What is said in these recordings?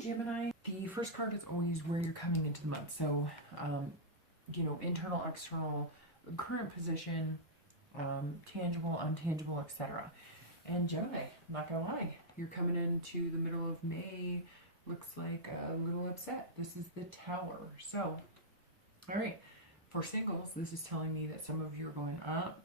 Gemini. The first card is always where you're coming into the month. So, you know, internal, external, current position, tangible, untangible, etc. And Gemini, not gonna lie, you're coming into the middle of May, looks like a little upset. This is the Tower. So, all right, for singles, this is telling me that some of you are going,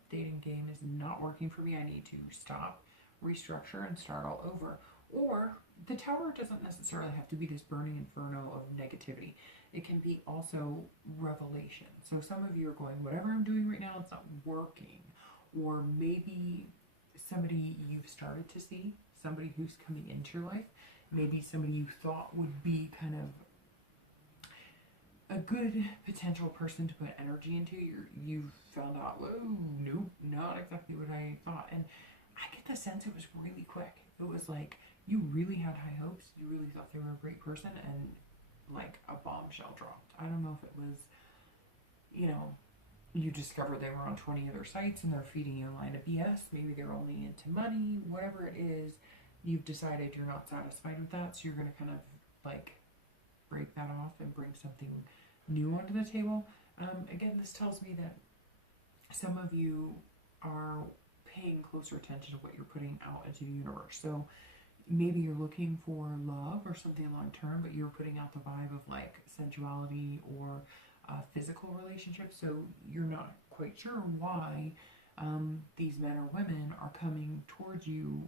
dating game is not working for me. I need to stop, restructure, and start all over. Or the Tower doesn't necessarily have to be this burning inferno of negativity. It can be also revelation. So some of you are going, whatever I'm doing right now, it's not working. Or maybe somebody you've started to see, somebody who's coming into your life, maybe somebody you thought would be kind of a good potential person to put energy into. You've found out, whoa, nope, not exactly what I thought. And I get the sense it was really quick. It was like you really had high hopes. You really thought they were a great person, and like a bombshell dropped. I don't know if it was, you know, you discovered they were on 20 other sites and they're feeding you a line of BS. Maybe they're only into money. Whatever it is, you've decided you're not satisfied with that, so you're going to kind of like break that off and bring something new onto the table. Again, this tells me that some of you are paying closer attention to what you're putting out into the universe. So maybe you're looking for love or something long term, but you're putting out the vibe of like sensuality or physical relationships. So you're not quite sure why these men or women are coming towards you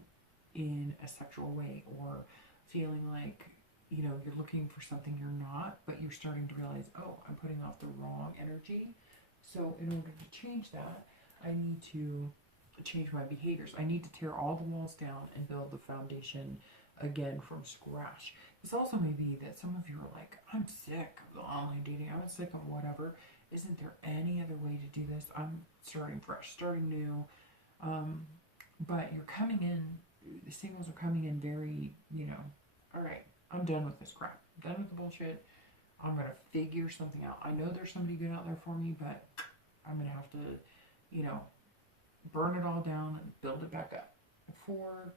in a sexual way, or feeling like, you know, you're looking for something you're not, but you're starting to realize, oh, I'm putting off the wrong energy. So in order to change that, I need to change my behaviors. I need to tear all the walls down and build the foundation again from scratch. This also may be that some of you are like, I'm sick of the online dating. I'm sick of whatever. Isn't there any other way to do this? I'm starting fresh, starting new. But you're coming in, the singles are coming in very, you know, all right, I'm done with this crap. I'm done with the bullshit. I'm going to figure something out. I know there's somebody good out there for me, but I'm going to have to, you know, burn it all down and build it back up. For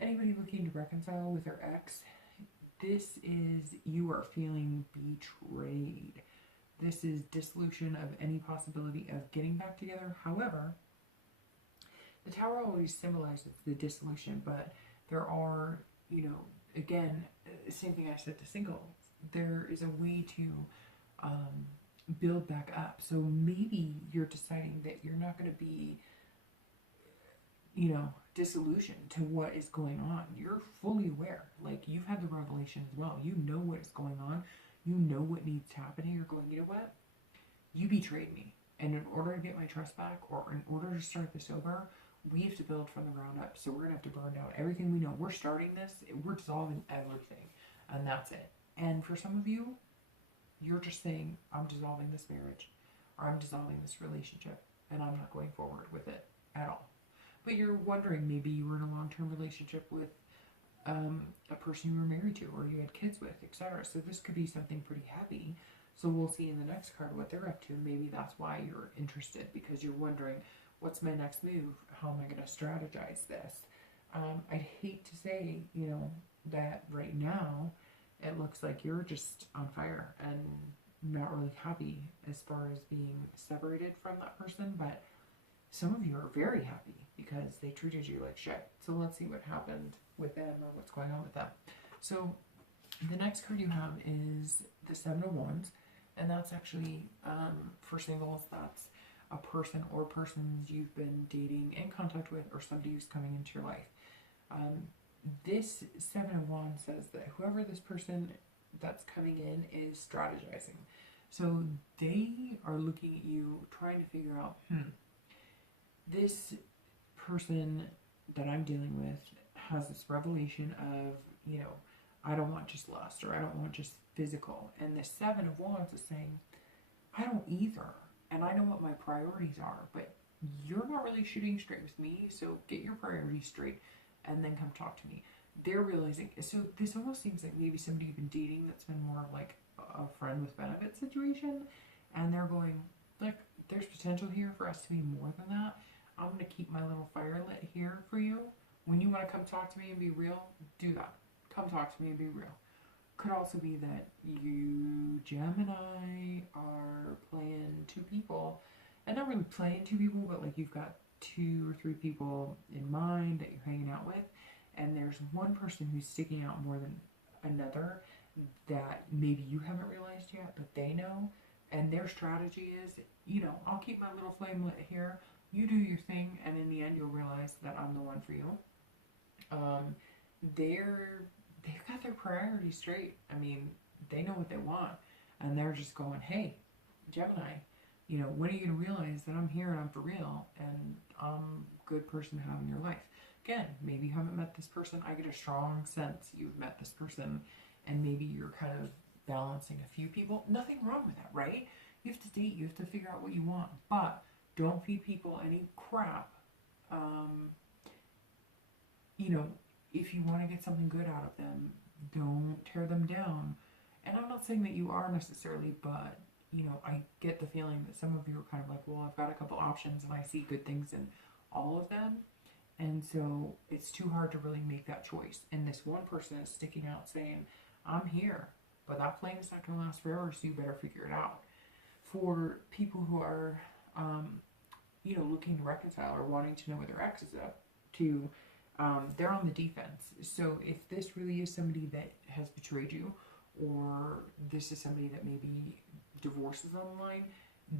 anybody looking to reconcile with their ex, this is you are feeling betrayed. This is dissolution of any possibility of getting back together. However, the Tower always symbolizes the dissolution, but there are, you know, again, same thing I said to singles, there is a way to build back up. So maybe you're deciding that you're not going to be, you know, disillusioned to what is going on. You're fully aware. Like, you've had the revelation as well. You know what is going on. You know what needs to happen. You're going, you know what? You betrayed me. And in order to get my trust back, or in order to start this over, we have to build from the ground up. So we're going to have to burn down everything we know. We're starting this. We're dissolving everything. And that's it. And for some of you, you're just saying, I'm dissolving this marriage, or I'm dissolving this relationship, and I'm not going forward with it at all. But you're wondering, maybe you were in a long-term relationship with a person you were married to, or you had kids with, etc. So this could be something pretty heavy. So we'll see in the next card what they're up to. Maybe that's why you're interested, because you're wondering, what's my next move? How am I going to strategize this? I'd hate to say, you know, that right now it looks like you're just on fire and not really happy as far as being separated from that person, but some of you are very happy because they treated you like shit. So let's see what happened with them, or what's going on with them. So the next card you have is the Seven of Wands, and that's actually, for singles, that's a person or persons you've been dating, in contact with, or somebody who's coming into your life. This Seven of Wands says that whoever this person that's coming in is strategizing. So they are looking at you, trying to figure out, this person that I'm dealing with has this revelation of, you know, I don't want just lust, or I don't want just physical. And the Seven of Wands is saying, I don't either. And I know what my priorities are, but you're not really shooting straight with me, so get your priorities straight and then come talk to me. They're realizing, so this almost seems like maybe somebody you've been dating that's been more like a friend with benefit situation, and they're going, look, there's potential here for us to be more than that. I'm going to keep my little fire lit here for you. When you want to come talk to me and be real, do that. come talk to me and be real. Could also be that you, Gemini, are playing two people, and not really playing two people, but like you've got 2 or 3 people in mind that you're hanging out with, and there's one person who's sticking out more than another that maybe you haven't realized yet, but they know, and their strategy is, you know, I'll keep my little flame lit here, you do your thing, and in the end you'll realize that I'm the one for you. They've got their priorities straight. I mean, they know what they want, and they're just going, hey, Gemini, you know, when are you going to realize that I'm here and I'm for real and I'm a good person to have in your life? Again, maybe you haven't met this person. I get a strong sense you've met this person, and maybe you're kind of balancing a few people. Nothing wrong with that, right? You have to date, you have to figure out what you want, but don't feed people any crap. You know, if you want to get something good out of them, don't tear them down. And I'm not saying that you are necessarily, but, you know, I get the feeling that some of you are kind of like, well, I've got a couple options and I see good things in all of them. And so it's too hard to really make that choice. And this one person is sticking out saying, I'm here, but that flame is not going to last forever, so you better figure it out. For people who are, you know, looking to reconcile or wanting to know what their ex is up to, they're on the defense. So if this really is somebody that has betrayed you, or this is somebody that maybe divorces online,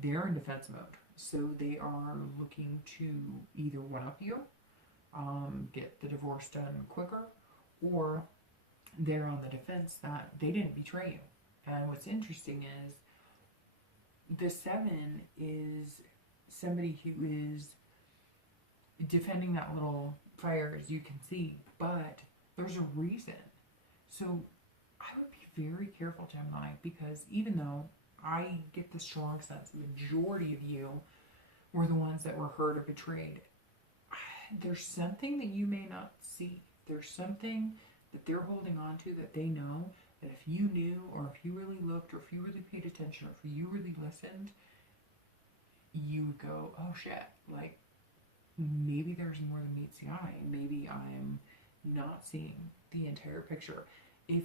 they're in defense mode. So they are looking to either one-up you, get the divorce done quicker, or they're on the defense that they didn't betray you. And what's interesting is the 7 is somebody who is defending that little fire, as you can see, but there's a reason. So I would be very careful, Gemini, because even though I get the strong sense the majority of you were the ones that were hurt or betrayed, there's something that you may not see. There's something that they're holding on to that they know that if you knew, or if you really looked, or if you really paid attention, or if you really listened, you would go, oh shit, like, maybe there's more than meets the eye. Maybe I'm not seeing the entire picture. If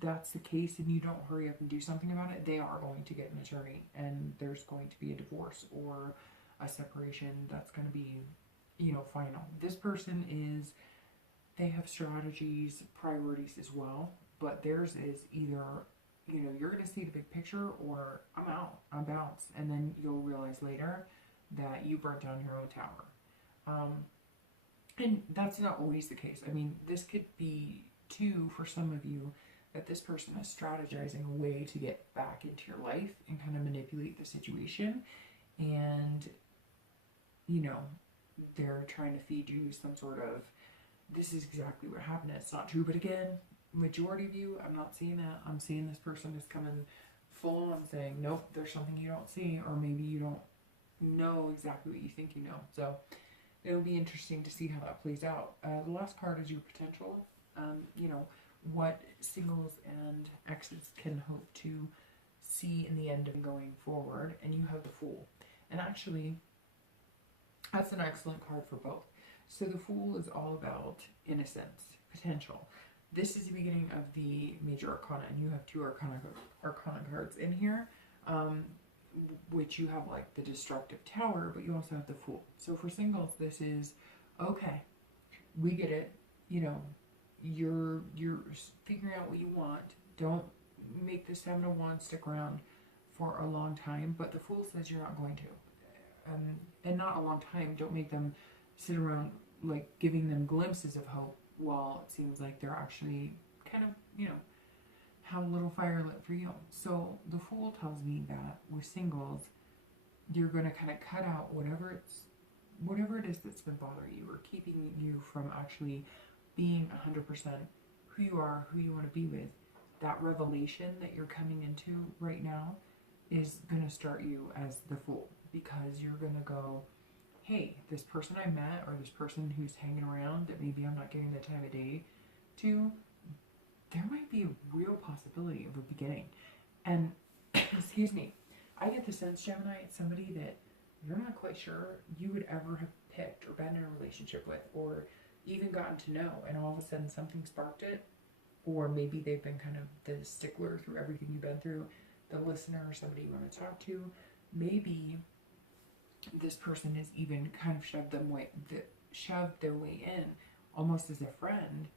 that's the case and you don't hurry up and do something about it, they are going to get an attorney, and there's going to be a divorce or a separation that's going to be, you know, final. This person is, they have strategies, priorities as well, but theirs is either, you know, you're going to see the big picture, or I'm out, I'm bounced, and then you'll realize later that you burnt down your own tower. And that's not always the case. I mean, this could be too, for some of you, that this person is strategizing a way to get back into your life and kind of manipulate the situation. And, you know, they're trying to feed you some sort of, this is exactly what happened. It's not true. But again, majority of you, I'm not seeing that. I'm seeing this person is coming full on saying, nope, there's something you don't see, or maybe you don't know exactly what you think you know. So it'll be interesting to see how that plays out. The last card is your potential. You know, what singles and exes can hope to see in the end of going forward. And you have the Fool. And actually, that's an excellent card for both. So the Fool is all about innocence, potential. This is the beginning of the major arcana, and you have 2 arcana cards in here, which you have like the destructive tower, but you also have the Fool. So for singles, this is, okay, we get it, you know, you're figuring out what you want. Don't make the 7 of Wands stick around for a long time, but the Fool says you're not going to. And not a long time. Don't make them sit around like giving them glimpses of hope while it seems like they're actually kind of, you know, have a little fire lit for you. So the Fool tells me that with singles, you're going to kind of cut out whatever it is that's been bothering you or keeping you from actually being 100% who you are, who you want to be with. That revelation that you're coming into right now is going to start you as the Fool, because you're going to go, hey, this person I met, or this person who's hanging around that maybe I'm not giving the time of day to, there might be a real possibility of a beginning. And, excuse me, I get the sense, Gemini, it's somebody that you're not quite sure you would ever have picked or been in a relationship with, or even gotten to know, and all of a sudden something sparked it, or maybe they've been kind of the stickler through everything you've been through, the listener, or somebody you want to talk to. Maybe this person has even kind of shoved their way in almost as a friend,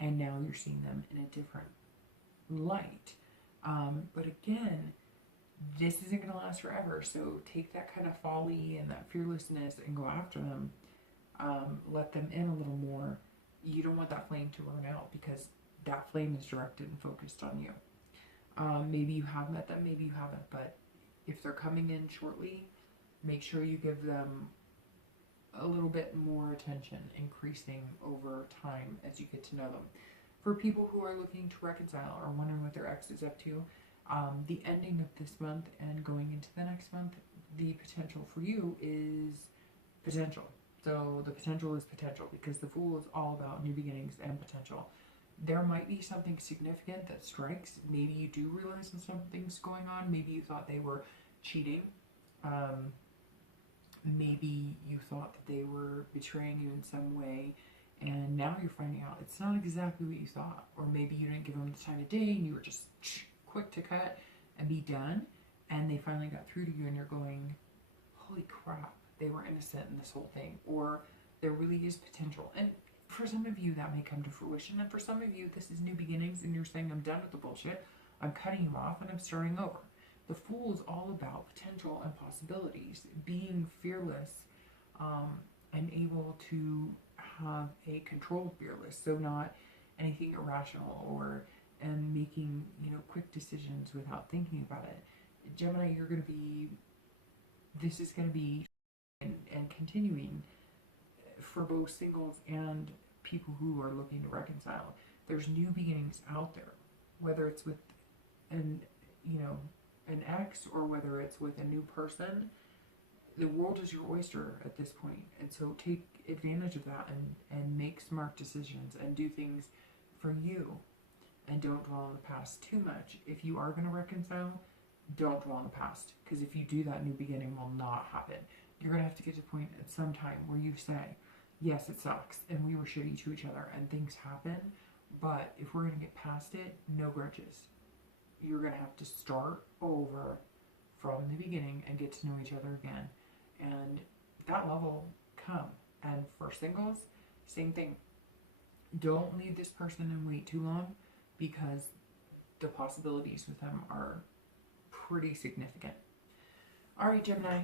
and now you're seeing them in a different light. But again, this isn't going to last forever, so take that kind of folly and that fearlessness and go after them. Let them in a little more. You don't want that flame to burn out, because that flame is directed and focused on you. Maybe you have met them, maybe you haven't, but if they're coming in shortly, make sure you give them a little bit more attention, increasing over time as you get to know them. For people who are looking to reconcile or wondering what their ex is up to, the ending of this month and going into the next month, the potential for you is potential. So the potential is potential, because the Fool is all about new beginnings and potential. There might be something significant that strikes. Maybe you do realize that something's going on. Maybe you thought they were cheating. Maybe you thought that they were betraying you in some way, and now you're finding out it's not exactly what you thought. Or maybe you didn't give them the time of day and you were just quick to cut and be done, and they finally got through to you and you're going, holy crap, they were innocent in this whole thing. Or there really is potential. And for some of you that may come to fruition, and for some of you this is new beginnings and you're saying, I'm done with the bullshit, I'm cutting you off and I'm starting over. The Fool is all about potential and possibilities, being fearless, and able to have a controlled fearless, so not anything irrational or making quick decisions without thinking about it. Gemini, you're going to be, this is going to be and continuing for both singles and people who are looking to reconcile. There's new beginnings out there, whether it's with an ex or whether it's with a new person. The world is your oyster at this point, and so take advantage of that and make smart decisions and do things for you, and don't dwell on the past too much. If you are going to reconcile, don't dwell on the past, because if you do, that new beginning will not happen. You're going to have to get to a point at some time where you say, yes, it sucks and we were shitty to each other and things happen, but if we're going to get past it, no grudges. You're going to have to start over from the beginning and get to know each other again, and that love will come. And for singles, same thing. Don't leave this person and wait too long, because the possibilities with them are pretty significant. All right, Gemini,